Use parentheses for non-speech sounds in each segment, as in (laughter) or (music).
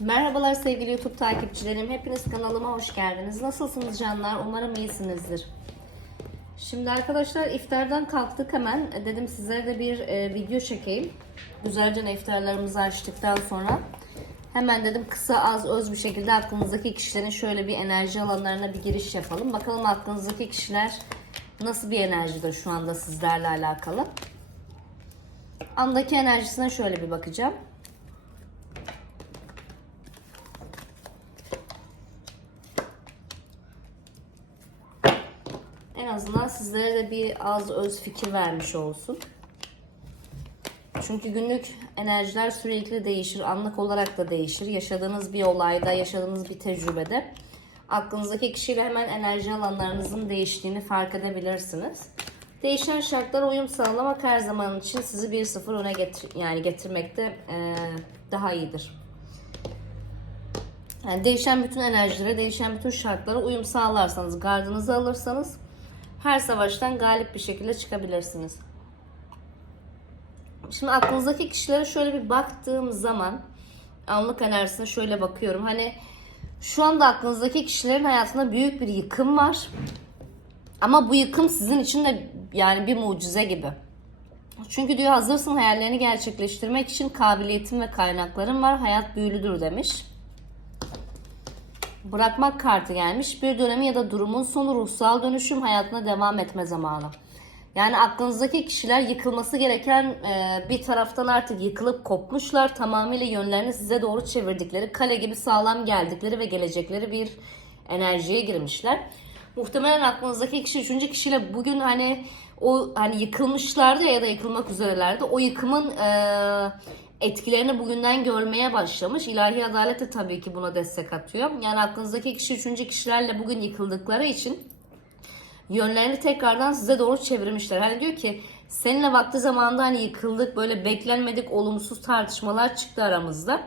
Merhabalar sevgili YouTube takipçilerim. Hepiniz kanalıma hoş geldiniz. Nasılsınız canlar? Umarım iyisinizdir. Şimdi arkadaşlar iftardan kalktık hemen. Dedim sizlere de bir e, video çekeyim. Güzelce iftarlarımızı açtıktan sonra. Hemen dedim kısa az öz bir şekilde aklınızdaki kişilerin şöyle bir enerji alanlarına bir giriş yapalım. Bakalım aklınızdaki kişiler nasıl bir enerjide şu anda sizlerle alakalı. Andaki enerjisine şöyle bir bakacağım. Azından sizlere de bir az öz fikir vermiş olsun. Çünkü günlük enerjiler sürekli değişir, anlık olarak da değişir. Yaşadığınız bir olayda, yaşadığınız bir tecrübede aklınızdaki kişiyle hemen enerji alanlarınızın değiştiğini fark edebilirsiniz. Değişen şartlara uyum sağlamak her zaman için sizi 1-0 öne getir yani getirmekte eee, daha iyidir. Yani değişen bütün enerjilere, değişen bütün şartlara uyum sağlarsanız, gardınızı alırsanız her savaştan galip bir şekilde çıkabilirsiniz. Şimdi aklınızdaki kişilere şöyle bir baktığım zaman anlık enerjisine şöyle bakıyorum. Hani şu anda aklınızdaki kişilerin hayatında büyük bir yıkım var. Ama bu yıkım sizin için de yani bir mucize gibi. Çünkü diyor hazırsın hayallerini gerçekleştirmek için kabiliyetin ve kaynakların var. Hayat büyülüdür demiş. Bırakmak kartı gelmiş. Bir dönemi ya da durumun sonu ruhsal dönüşüm hayatına devam etme zamanı. Yani aklınızdaki kişiler yıkılması gereken e, bir taraftan artık yıkılıp kopmuşlar. Tamamıyla yönlerini size doğru çevirdikleri, kale gibi sağlam geldikleri ve gelecekleri bir enerjiye girmişler. Muhtemelen aklınızdaki kişi üçüncü kişiyle bugün hani o hani yıkılmışlardı ya, da yıkılmak üzerelerdi. O yıkımın e, etkilerini bugünden görmeye başlamış. İlahi adalet de tabii ki buna destek atıyor. Yani aklınızdaki kişi üçüncü kişilerle bugün yıkıldıkları için yönlerini tekrardan size doğru çevirmişler. Hani diyor ki seninle vakti zamanında hani yıkıldık böyle beklenmedik olumsuz tartışmalar çıktı aramızda.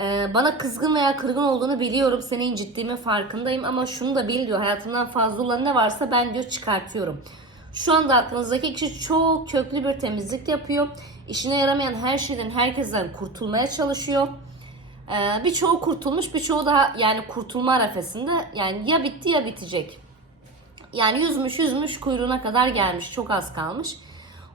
Ee, bana kızgın veya kırgın olduğunu biliyorum. Seni incittiğimin farkındayım ama şunu da bil diyor. Hayatımdan fazla olan ne varsa ben diyor çıkartıyorum. Şu anda aklınızdaki kişi çok köklü bir temizlik yapıyor. İşine yaramayan her şeyden, herkesten kurtulmaya çalışıyor. Ee, birçoğu kurtulmuş, birçoğu daha yani kurtulma arefesinde. Yani ya bitti ya bitecek. Yani yüzmüş yüzmüş kuyruğuna kadar gelmiş. Çok az kalmış.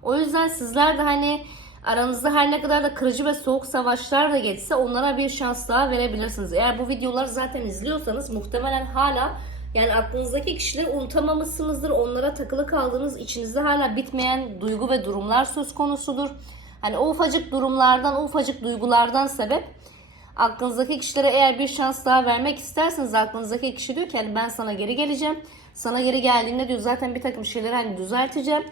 O yüzden sizler de hani aranızda her ne kadar da kırıcı ve soğuk savaşlar da geçse onlara bir şans daha verebilirsiniz. Eğer bu videoları zaten izliyorsanız muhtemelen hala yani aklınızdaki kişileri unutamamışsınızdır. Onlara takılı kaldığınız içinizde hala bitmeyen duygu ve durumlar söz konusudur. Hani o ufacık durumlardan, o ufacık duygulardan sebep aklınızdaki kişilere eğer bir şans daha vermek isterseniz aklınızdaki kişi diyor ki hani ben sana geri geleceğim. Sana geri geldiğinde diyor zaten bir takım şeyleri hani düzelteceğim.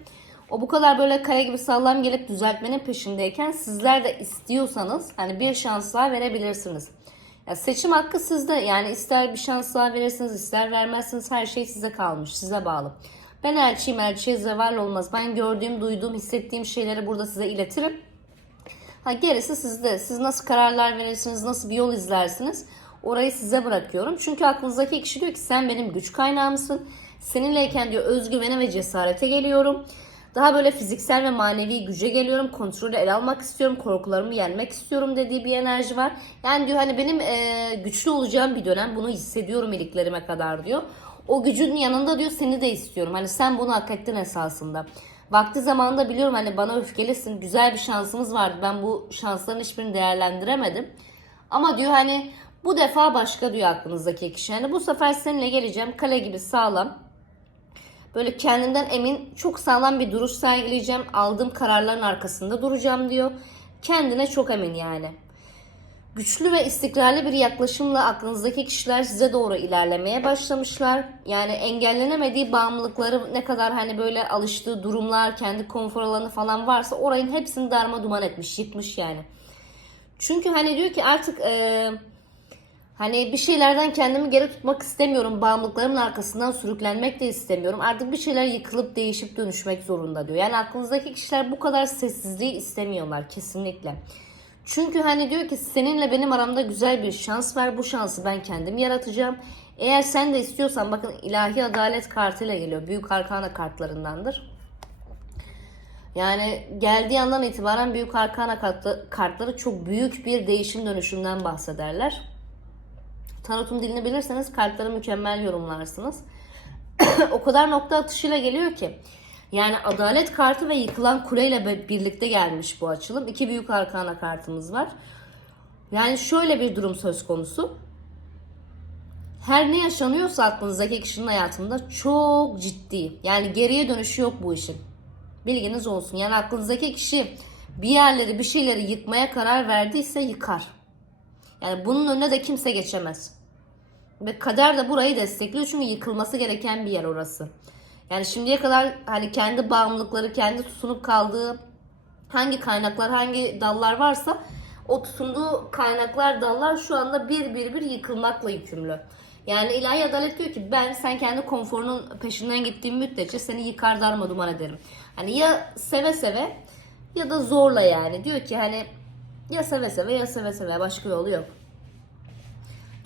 O bu kadar böyle kaya gibi sağlam gelip düzeltmenin peşindeyken sizler de istiyorsanız hani bir şans daha verebilirsiniz. Ya seçim hakkı sizde. Yani ister bir şans daha verirsiniz, ister vermezsiniz. Her şey size kalmış, size bağlı. Ben elçiyim, elçiye zeval olmaz. Ben gördüğüm, duyduğum, hissettiğim şeyleri burada size iletirim. Ha gerisi sizde. Siz nasıl kararlar verirsiniz, nasıl bir yol izlersiniz? Orayı size bırakıyorum. Çünkü aklınızdaki kişi diyor ki sen benim güç kaynağımsın. Seninleyken diyor özgüvene ve cesarete geliyorum. Daha böyle fiziksel ve manevi güce geliyorum. Kontrolü ele almak istiyorum. Korkularımı yenmek istiyorum dediği bir enerji var. Yani diyor hani benim e, güçlü olacağım bir dönem. Bunu hissediyorum iliklerime kadar diyor. O gücün yanında diyor seni de istiyorum. Hani sen bunu hak ettin esasında. Vakti zamanında biliyorum hani bana öfkelisin. Güzel bir şansımız vardı. Ben bu şansların hiçbirini değerlendiremedim. Ama diyor hani bu defa başka diyor aklınızdaki kişi. Yani bu sefer seninle geleceğim kale gibi sağlam. Böyle kendimden emin çok sağlam bir duruş sergileyeceğim. Aldığım kararların arkasında duracağım diyor. Kendine çok emin yani. Güçlü ve istikrarlı bir yaklaşımla aklınızdaki kişiler size doğru ilerlemeye başlamışlar. Yani engellenemediği bağımlılıkları ne kadar hani böyle alıştığı durumlar, kendi konfor alanı falan varsa orayın hepsini darma duman etmiş, yıkmış yani. Çünkü hani diyor ki artık eee Hani bir şeylerden kendimi geri tutmak istemiyorum. Bağımlılıklarımın arkasından sürüklenmek de istemiyorum. Artık bir şeyler yıkılıp değişip dönüşmek zorunda diyor. Yani aklınızdaki kişiler bu kadar sessizliği istemiyorlar kesinlikle. Çünkü hani diyor ki seninle benim aramda güzel bir şans var. Bu şansı ben kendim yaratacağım. Eğer sen de istiyorsan bakın ilahi adalet kartıyla geliyor. Büyük arkana kartlarındandır. Yani geldiği andan itibaren büyük arkana kartları çok büyük bir değişim dönüşümden bahsederler. Tarot'un dilini bilirseniz kartları mükemmel yorumlarsınız. (coughs) o kadar nokta atışıyla geliyor ki. Yani adalet kartı ve yıkılan kuleyle birlikte gelmiş bu açılım. İki büyük arkana kartımız var. Yani şöyle bir durum söz konusu. Her ne yaşanıyorsa aklınızdaki kişinin hayatında çok ciddi. Yani geriye dönüşü yok bu işin. Bilginiz olsun. Yani aklınızdaki kişi bir yerleri bir şeyleri yıkmaya karar verdiyse yıkar. Yani bunun önüne de kimse geçemez. Ve kader de burayı destekliyor çünkü yıkılması gereken bir yer orası. Yani şimdiye kadar hani kendi bağımlılıkları, kendi tutunup kaldığı hangi kaynaklar, hangi dallar varsa o tutunduğu kaynaklar, dallar şu anda bir bir bir yıkılmakla yükümlü. Yani ilahi adalet diyor ki ben sen kendi konforunun peşinden gittiğin müddetçe seni yıkar darma duman ederim. Hani ya seve seve ya da zorla yani. Diyor ki hani ya seve seve ya seve seve başka yolu yok.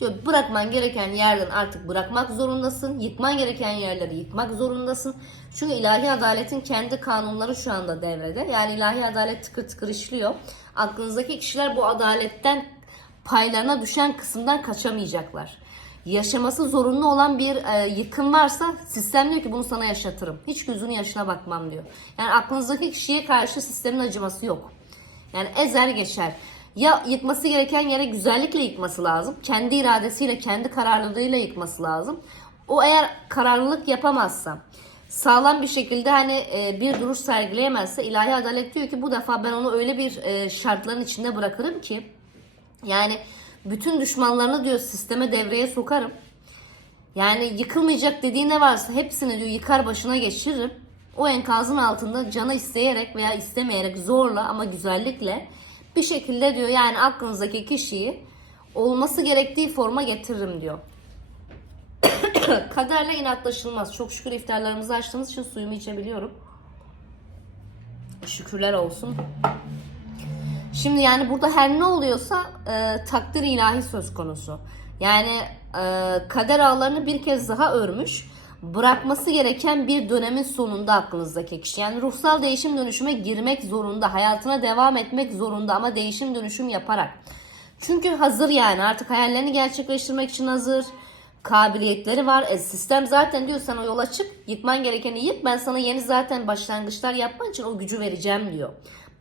Diyor bırakman gereken yerden artık bırakmak zorundasın. Yıkman gereken yerleri yıkmak zorundasın. Çünkü ilahi adaletin kendi kanunları şu anda devrede. Yani ilahi adalet tıkır tıkır işliyor. Aklınızdaki kişiler bu adaletten paylarına düşen kısımdan kaçamayacaklar. Yaşaması zorunlu olan bir e, yıkım varsa sistem diyor ki bunu sana yaşatırım. Hiç gözünün yaşına bakmam diyor. Yani aklınızdaki kişiye karşı sistemin acıması yok. Yani ezer geçer. Ya yıkması gereken yere güzellikle yıkması lazım. Kendi iradesiyle, kendi kararlılığıyla yıkması lazım. O eğer kararlılık yapamazsa, sağlam bir şekilde hani e, bir duruş sergileyemezse ilahi adalet diyor ki bu defa ben onu öyle bir e, şartların içinde bırakırım ki yani bütün düşmanlarını diyor sisteme devreye sokarım. Yani yıkılmayacak dediği ne varsa hepsini diyor yıkar başına geçiririm. O enkazın altında canı isteyerek veya istemeyerek zorla ama güzellikle bir şekilde diyor yani aklınızdaki kişiyi olması gerektiği forma getiririm diyor. (coughs) Kaderle inatlaşılmaz. Çok şükür iftarlarımızı açtığımız için suyumu içebiliyorum. Şükürler olsun. Şimdi yani burada her ne oluyorsa e, takdir ilahi söz konusu. Yani e, kader ağlarını bir kez daha örmüş. Bırakması gereken bir dönemin sonunda aklınızdaki kişi. Yani ruhsal değişim dönüşüme girmek zorunda. Hayatına devam etmek zorunda ama değişim dönüşüm yaparak. Çünkü hazır yani artık hayallerini gerçekleştirmek için hazır. Kabiliyetleri var. E, sistem zaten diyor sana yola çık. Yıkman gerekeni yık. Ben sana yeni zaten başlangıçlar yapman için o gücü vereceğim diyor.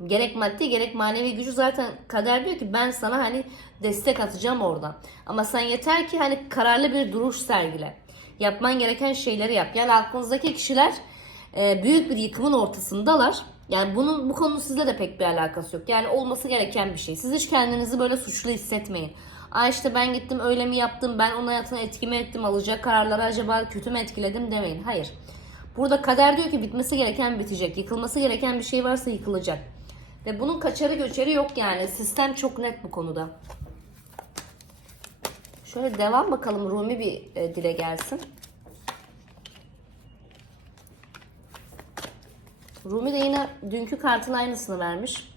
Gerek maddi gerek manevi gücü zaten kader diyor ki ben sana hani destek atacağım orada. Ama sen yeter ki hani kararlı bir duruş sergile. Yapman gereken şeyleri yap. Yani aklınızdaki kişiler e, büyük bir yıkımın ortasındalar. Yani bunun bu konunun sizle de pek bir alakası yok. Yani olması gereken bir şey. Siz hiç kendinizi böyle suçlu hissetmeyin. Aa işte ben gittim öyle mi yaptım, ben onun hayatına etkimi ettim, alacak kararları acaba kötü mü etkiledim demeyin. Hayır. Burada kader diyor ki bitmesi gereken bitecek. Yıkılması gereken bir şey varsa yıkılacak. Ve bunun kaçarı göçeri yok yani. Sistem çok net bu konuda. Şöyle devam bakalım Rumi bir e, dile gelsin. Rumi de yine dünkü kartın aynısını vermiş.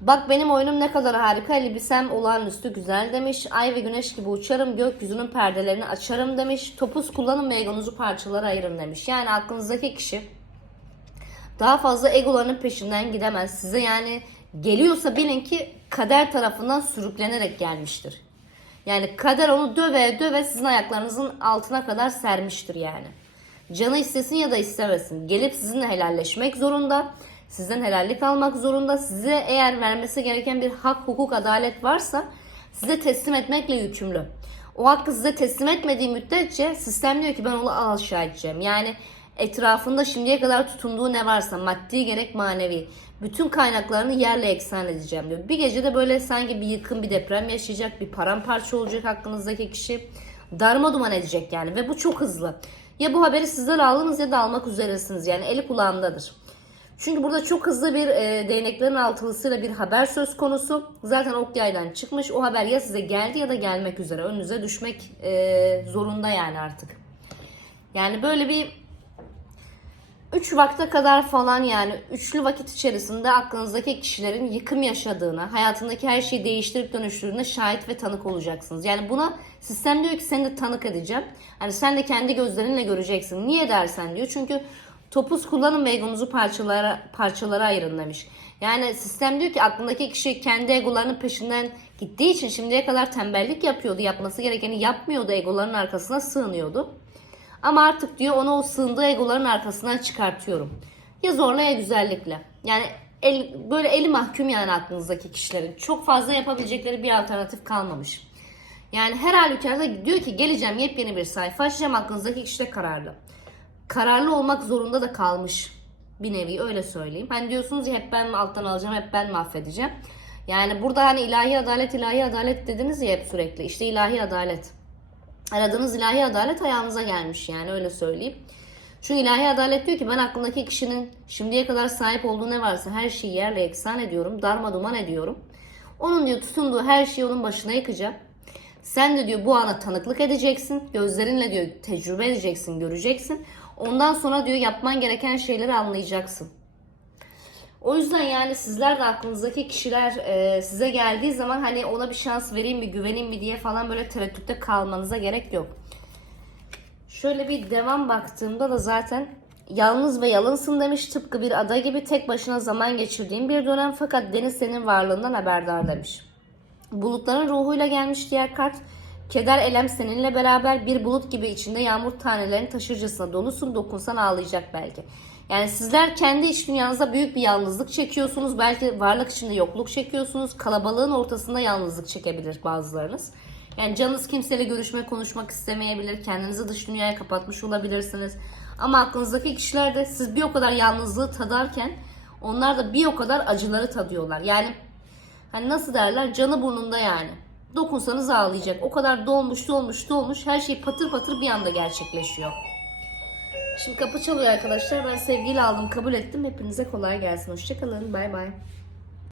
Bak benim oyunum ne kadar harika. Elbisem olağanüstü güzel demiş. Ay ve güneş gibi uçarım. Gökyüzünün perdelerini açarım demiş. Topuz kullanın ve egonuzu parçalara ayırın demiş. Yani aklınızdaki kişi daha fazla egolarının peşinden gidemez. Size yani geliyorsa bilin ki kader tarafından sürüklenerek gelmiştir. Yani kader onu döve döve sizin ayaklarınızın altına kadar sermiştir yani. Canı istesin ya da istemesin. Gelip sizinle helalleşmek zorunda. Sizden helallik almak zorunda. Size eğer vermesi gereken bir hak, hukuk, adalet varsa size teslim etmekle yükümlü. O hakkı size teslim etmediği müddetçe sistem diyor ki ben onu aşağı edeceğim. Yani etrafında şimdiye kadar tutunduğu ne varsa maddi gerek manevi bütün kaynaklarını yerle eksan edeceğim diyor. Bir gecede böyle sanki bir yıkım bir deprem yaşayacak bir paramparça olacak hakkınızdaki kişi darma duman edecek yani ve bu çok hızlı. Ya bu haberi sizler aldınız ya da almak üzeresiniz yani eli kulağındadır. Çünkü burada çok hızlı bir e, değneklerin altılısıyla bir haber söz konusu. Zaten ok yaydan çıkmış. O haber ya size geldi ya da gelmek üzere. Önünüze düşmek e, zorunda yani artık. Yani böyle bir 3 vakte kadar falan yani üçlü vakit içerisinde aklınızdaki kişilerin yıkım yaşadığına, hayatındaki her şeyi değiştirip dönüştürdüğüne şahit ve tanık olacaksınız. Yani buna sistem diyor ki seni de tanık edeceğim. Hani sen de kendi gözlerinle göreceksin. Niye dersen diyor. Çünkü Topuz kullanın ve egonuzu parçalara, parçalara ayırın demiş. Yani sistem diyor ki aklındaki kişi kendi egolarının peşinden gittiği için şimdiye kadar tembellik yapıyordu. Yapması gerekeni yapmıyordu. Egoların arkasına sığınıyordu. Ama artık diyor onu o sığındığı egoların arkasından çıkartıyorum. Ya zorla ya güzellikle. Yani el, böyle eli mahkum yani aklınızdaki kişilerin. Çok fazla yapabilecekleri bir alternatif kalmamış. Yani her halükarda diyor ki geleceğim yepyeni bir sayfa açacağım aklınızdaki kişi kararlı. Kararlı olmak zorunda da kalmış bir nevi öyle söyleyeyim. Hani diyorsunuz ya hep ben alttan alacağım hep ben mi affedeceğim. Yani burada hani ilahi adalet ilahi adalet dediniz ya hep sürekli. İşte ilahi adalet. Aradığınız ilahi adalet ayağınıza gelmiş yani öyle söyleyeyim. Çünkü ilahi adalet diyor ki ben aklımdaki kişinin şimdiye kadar sahip olduğu ne varsa her şeyi yerle eksan ediyorum. Darma duman ediyorum. Onun diyor tutunduğu her şeyi onun başına yıkacağım. Sen de diyor bu ana tanıklık edeceksin. Gözlerinle diyor tecrübe edeceksin, göreceksin. Ondan sonra diyor yapman gereken şeyleri anlayacaksın. O yüzden yani sizler de aklınızdaki kişiler e, size geldiği zaman hani ona bir şans vereyim mi, güveneyim mi diye falan böyle tereddütte kalmanıza gerek yok. Şöyle bir devam baktığımda da zaten yalnız ve yalınsın demiş tıpkı bir ada gibi tek başına zaman geçirdiğin bir dönem fakat deniz senin varlığından haberdar demiş. Bulutların ruhuyla gelmiş diğer kart. Keder elem seninle beraber bir bulut gibi içinde yağmur tanelerini taşırcasına dolusun dokunsan ağlayacak belki. Yani sizler kendi iç dünyanızda büyük bir yalnızlık çekiyorsunuz. Belki varlık içinde yokluk çekiyorsunuz. Kalabalığın ortasında yalnızlık çekebilir bazılarınız. Yani canınız kimseyle görüşme, konuşmak istemeyebilir. Kendinizi dış dünyaya kapatmış olabilirsiniz. Ama aklınızdaki kişiler de siz bir o kadar yalnızlığı tadarken onlar da bir o kadar acıları tadıyorlar. Yani Hani nasıl derler canı burnunda yani. Dokunsanız ağlayacak. O kadar dolmuş dolmuş dolmuş her şey patır patır bir anda gerçekleşiyor. Şimdi kapı çalıyor arkadaşlar. Ben sevgiyle aldım kabul ettim. Hepinize kolay gelsin. Hoşçakalın. Bay bay.